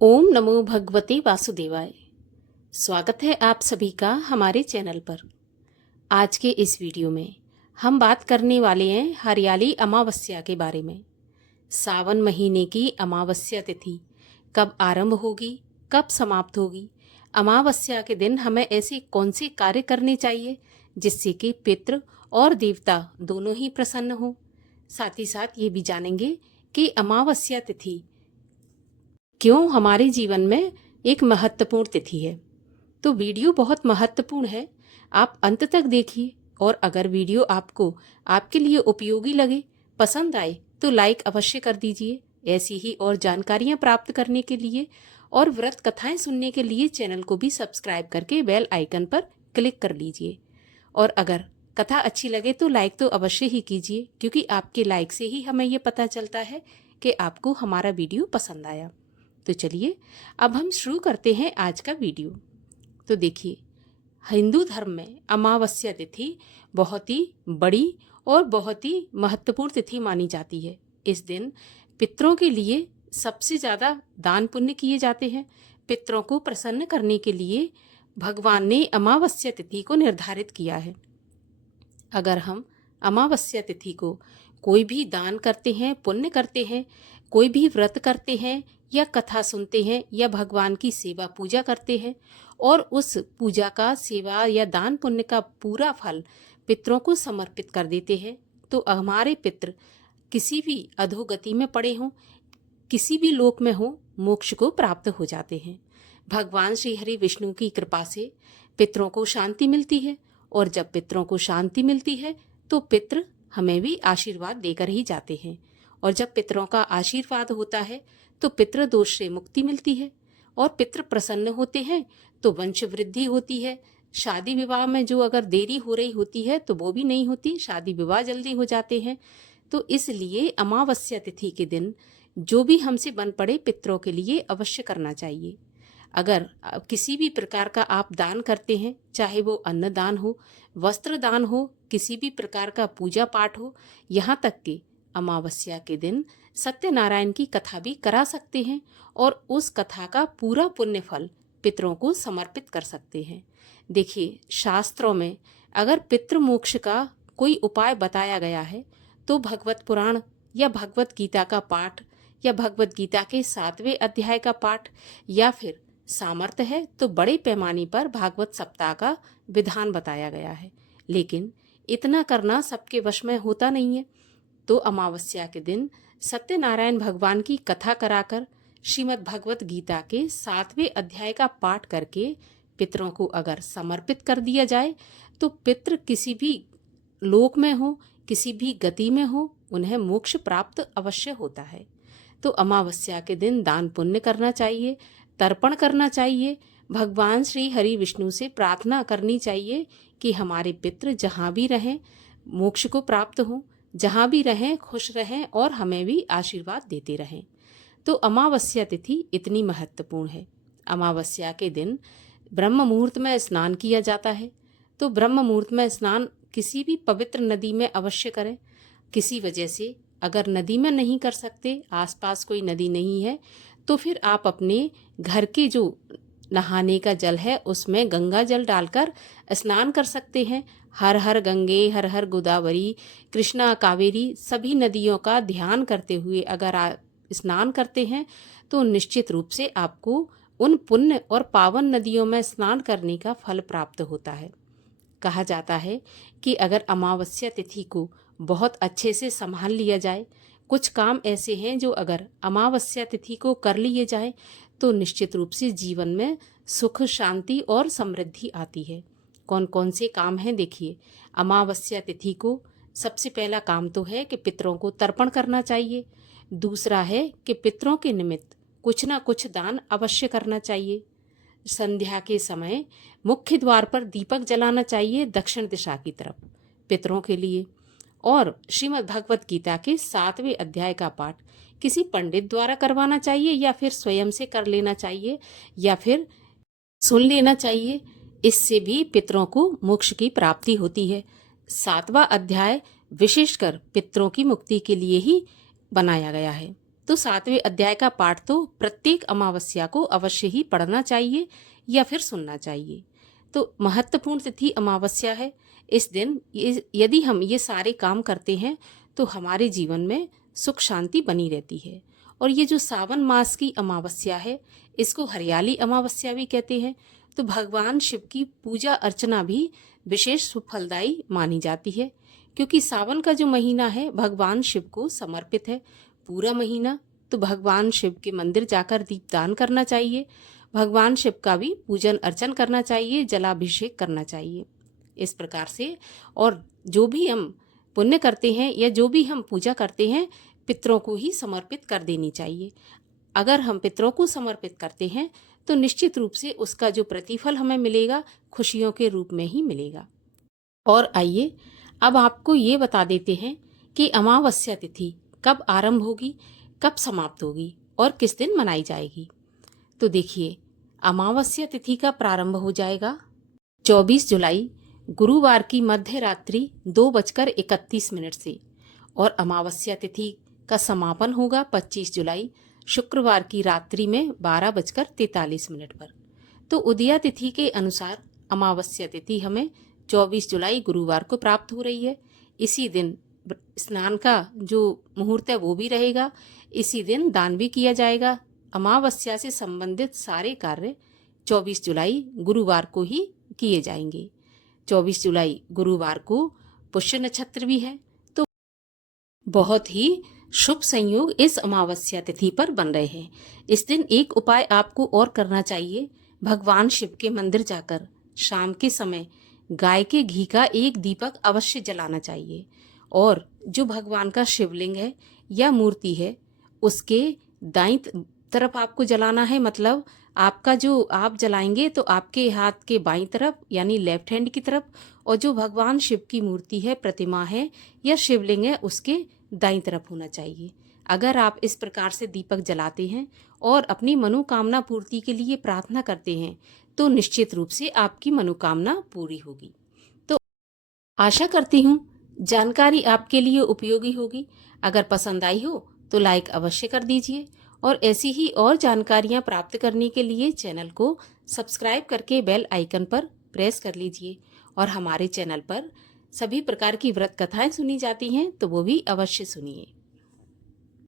ओम नमो भगवते वासुदेवाय। स्वागत है आप सभी का हमारे चैनल पर। आज के इस वीडियो में हम बात करने वाले हैं हरियाली अमावस्या के बारे में। सावन महीने की अमावस्या तिथि कब आरंभ होगी, कब समाप्त होगी, अमावस्या के दिन हमें ऐसे कौन से कार्य करने चाहिए जिससे कि पितृ और देवता दोनों ही प्रसन्न हों। साथ ही साथ ये भी जानेंगे कि अमावस्या तिथि क्यों हमारे जीवन में एक महत्वपूर्ण तिथि है। तो वीडियो बहुत महत्वपूर्ण है, आप अंत तक देखिए। और अगर वीडियो आपको आपके लिए उपयोगी लगे, पसंद आए तो लाइक अवश्य कर दीजिए। ऐसी ही और जानकारियां प्राप्त करने के लिए और व्रत कथाएं सुनने के लिए चैनल को भी सब्सक्राइब करके बेल आइकन पर क्लिक कर लीजिए। और अगर कथा अच्छी लगे तो लाइक तो अवश्य ही कीजिए, क्योंकि आपके लाइक से ही हमें ये पता चलता है कि आपको हमारा वीडियो पसंद आया। तो चलिए अब हम शुरू करते हैं आज का वीडियो। तो देखिए, हिंदू धर्म में अमावस्या तिथि बहुत ही बड़ी और बहुत ही महत्वपूर्ण तिथि मानी जाती है। इस दिन पितरों के लिए सबसे ज़्यादा दान पुण्य किए जाते हैं। पितरों को प्रसन्न करने के लिए भगवान ने अमावस्या तिथि को निर्धारित किया है। अगर हम अमावस्या तिथि को कोई भी दान करते हैं, पुण्य करते हैं, कोई भी व्रत करते हैं या कथा सुनते हैं या भगवान की सेवा पूजा करते हैं और उस पूजा का, सेवा या दान पुण्य का पूरा फल पितरों को समर्पित कर देते हैं, तो हमारे पितृ किसी भी अधोगति में पड़े हों, किसी भी लोक में हो, मोक्ष को प्राप्त हो जाते हैं। भगवान श्री हरि विष्णु की कृपा से पितरों को शांति मिलती है, और जब पितरों को शांति मिलती है तो पितृ हमें भी आशीर्वाद देकर ही जाते हैं। और जब पितरों का आशीर्वाद होता है तो पितृ दोष से मुक्ति मिलती है, और पितृ प्रसन्न होते हैं तो वंश वृद्धि होती है। शादी विवाह में जो अगर देरी हो रही होती है तो वो भी नहीं होती, शादी विवाह जल्दी हो जाते हैं। तो इसलिए अमावस्या तिथि के दिन जो भी हमसे बन पड़े पितरों के लिए अवश्य करना चाहिए। अगर किसी भी प्रकार का आप दान करते हैं, चाहे वो अन्न दान हो, वस्त्र दान हो, किसी भी प्रकार का पूजा पाठ हो, यहाँ तक कि अमावस्या के दिन सत्यनारायण की कथा भी करा सकते हैं और उस कथा का पूरा पुण्य फल पितरों को समर्पित कर सकते हैं। देखिए, शास्त्रों में अगर पितृ मोक्ष का कोई उपाय बताया गया है तो भगवत पुराण या भगवत गीता का पाठ या भगवत गीता के 7वें अध्याय का पाठ, या फिर सामर्थ्य है तो बड़े पैमाने पर भागवत सप्ताह का विधान बताया गया है। लेकिन इतना करना सबके वश में होता नहीं है। तो अमावस्या के दिन सत्यनारायण भगवान की कथा कराकर श्रीमद् भगवत गीता के 7वें अध्याय का पाठ करके पितरों को अगर समर्पित कर दिया जाए तो पितृ किसी भी लोक में हो, किसी भी गति में हो, उन्हें मोक्ष प्राप्त अवश्य होता है। तो अमावस्या के दिन दान पुण्य करना चाहिए, तर्पण करना चाहिए, भगवान श्री हरि विष्णु से प्रार्थना करनी चाहिए कि हमारे पितृ जहाँ भी रहें मोक्ष को प्राप्त हों, जहाँ भी रहें खुश रहें और हमें भी आशीर्वाद देते रहें। तो अमावस्या तिथि इतनी महत्वपूर्ण है। अमावस्या के दिन ब्रह्म मुहूर्त में स्नान किया जाता है। तो ब्रह्म मुहूर्त में स्नान किसी भी पवित्र नदी में अवश्य करें। किसी वजह से अगर नदी में नहीं कर सकते, आसपास कोई नदी नहीं है, तो फिर आप अपने घर के जो नहाने का जल है उसमें गंगा जल डालकर स्नान कर सकते हैं। हर हर गंगे, हर हर गोदावरी, कृष्णा, कावेरी सभी नदियों का ध्यान करते हुए अगर आप स्नान करते हैं तो निश्चित रूप से आपको उन पुण्य और पावन नदियों में स्नान करने का फल प्राप्त होता है। कहा जाता है कि अगर अमावस्या तिथि को बहुत अच्छे से संभाल लिया जाए, कुछ काम ऐसे हैं जो अगर अमावस्या तिथि को कर लिए जाए तो निश्चित रूप से जीवन में सुख, शांति और समृद्धि आती है। कौन कौन से काम हैं देखिए। अमावस्या तिथि को सबसे पहला काम तो है कि पितरों को तर्पण करना चाहिए। दूसरा है कि पितरों के निमित्त कुछ ना कुछ दान अवश्य करना चाहिए। संध्या के समय मुख्य द्वार पर दीपक जलाना चाहिए दक्षिण दिशा की तरफ पितरों के लिए। और श्रीमद् भगवत गीता के 7वें अध्याय का पाठ किसी पंडित द्वारा करवाना चाहिए या फिर स्वयं से कर लेना चाहिए या फिर सुन लेना चाहिए। इससे भी पितरों को मोक्ष की प्राप्ति होती है। 7वां अध्याय विशेषकर पितरों की मुक्ति के लिए ही बनाया गया है। तो 7वें अध्याय का पाठ तो प्रत्येक अमावस्या को अवश्य ही पढ़ना चाहिए या फिर सुनना चाहिए। तो महत्वपूर्ण तिथि अमावस्या है। इस दिन यदि हम ये सारे काम करते हैं तो हमारे जीवन में सुख शांति बनी रहती है। और ये जो सावन मास की अमावस्या है, इसको हरियाली अमावस्या भी कहते हैं। तो भगवान शिव की पूजा अर्चना भी विशेष फलदायी मानी जाती है, क्योंकि सावन का जो महीना है भगवान शिव को समर्पित है। पूरा महीना तो भगवान शिव के मंदिर जाकर दीपदान करना चाहिए, भगवान शिव का भी पूजन अर्चन करना चाहिए, जलाभिषेक करना चाहिए। इस प्रकार से और जो भी हम पुण्य करते हैं या जो भी हम पूजा करते हैं, पितरों को ही समर्पित कर देनी चाहिए। अगर हम पितरों को समर्पित करते हैं तो निश्चित रूप से उसका जो प्रतिफल हमें मिलेगा खुशियों के रूप में ही मिलेगा। और आइए अब आपको ये बता देते हैं कि अमावस्या तिथि कब आरंभ होगी, कब समाप्त होगी और किस दिन मनाई जाएगी। तो देखिए, अमावस्या तिथि का प्रारंभ हो जाएगा 24 जुलाई गुरुवार की मध्य रात्रि 2:31 से, और अमावस्या तिथि का समापन होगा 25 जुलाई शुक्रवार की रात्रि में 12:43 पर। तो उदया तिथि के अनुसार अमावस्या तिथि हमें 24 जुलाई गुरुवार को प्राप्त हो रही है। इसी दिन स्नान का जो मुहूर्त है वो भी रहेगा। इसी दिन दान भी किया जाएगा। अमावस्या से संबंधित सारे कार्य 24 जुलाई गुरुवार को ही किए जाएंगे। 24 जुलाई गुरुवार को पुष्य नक्षत्र भी है, तो बहुत ही शुभ संयोग इस अमावस्या तिथि पर बन रहे हैं। इस दिन एक उपाय आपको और करना चाहिए। भगवान शिव के मंदिर जाकर शाम के समय गाय के घी का एक दीपक अवश्य जलाना चाहिए, और जो भगवान का शिवलिंग है या मूर्ति है उसके दाईं तरफ आपको जलाना है। मतलब आपका जो आप जलाएंगे तो आपके हाथ के बाईं तरफ यानी लेफ्ट हैंड की तरफ, और जो भगवान शिव की मूर्ति है, प्रतिमा है या शिवलिंग है, उसके दाईं तरफ होना चाहिए। अगर आप इस प्रकार से दीपक जलाते हैं और अपनी मनोकामना पूर्ति के लिए प्रार्थना करते हैं तो निश्चित रूप से आपकी मनोकामना पूरी होगी। तो आशा करती हूँ जानकारी आपके लिए उपयोगी होगी। अगर पसंद आई हो तो लाइक अवश्य कर दीजिए, और ऐसी ही और जानकारियाँ प्राप्त करने के लिए चैनल को सब्सक्राइब करके बेल आइकन पर प्रेस कर लीजिए। और हमारे चैनल पर सभी प्रकार की व्रत कथाएं सुनी जाती हैं तो वो भी अवश्य सुनिए।